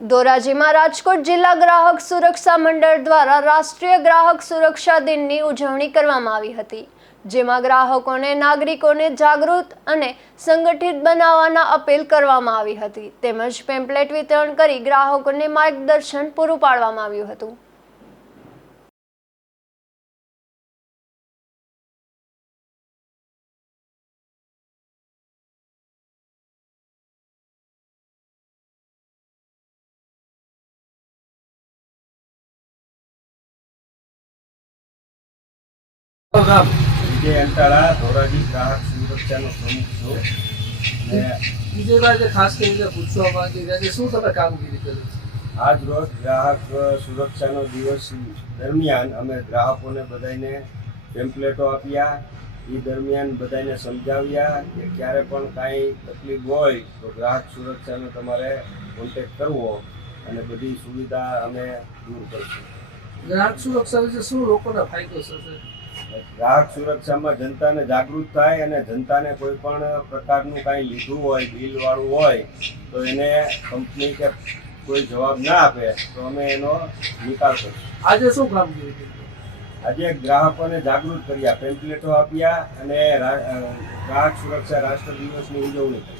ધોરાજીમાં રાજકોટ જિલ્લા ગ્રાહક સુરક્ષા મંડળ દ્વારા રાષ્ટ્રીય ગ્રાહક સુરક્ષા દિનની ઉજવણી કરવામાં આવી હતી, જેમાં ગ્રાહકોને નાગરિકોને જાગૃત અને સંગઠિત બનાવવાના અપીલ કરવામાં આવી હતી તેમજ પેમ્પલેટ વિતરણ કરી ગ્રાહકોને માર્ગદર્શન પૂરું પાડવામાં આવ્યું હતું। વિજય અંટાળા ધોરાજી ગ્રાહક સુરક્ષાનો પ્રમુખ છું અને વિજયભાઈ ખાસ કરીને પૂછવા માંગી રહ્યા છે, શું તમે કામગીરી કરી? આજ રોજ ગ્રાહક સુરક્ષાનો દિવસ દરમિયાન અમે ગ્રાહકોને બધાને પેમ્પલેટો આપ્યા। એ દરમિયાન બધાને સમજાવ્યા કે ક્યારે પણ કાંઈ તકલીફ હોય તો ગ્રાહક સુરક્ષાનો તમારે કોન્ટેક્ટ કરવો અને બધી સુવિધા અમે દૂર કરશું। ગ્રાહક સુરક્ષા વિશે શું લોકોને ફાયદો થશે? ગ્રાહક સુરક્ષામાં જનતાને જાગૃત થાય અને જનતાને કોઈ પણ પ્રકારનું કાંઈ લીધું હોય, બિલવાળું હોય તો એને કંપની કે કોઈ જવાબ ના આપે તો અમે એનો નિકાલ કરીશું। આજે શું કામગીરી કરી? આજે ગ્રાહકોને જાગૃત કર્યા, પેમ્પલેટો આપ્યા અને ગ્રાહક સુરક્ષા રાષ્ટ્ર દિવસની ઉજવણી કરી।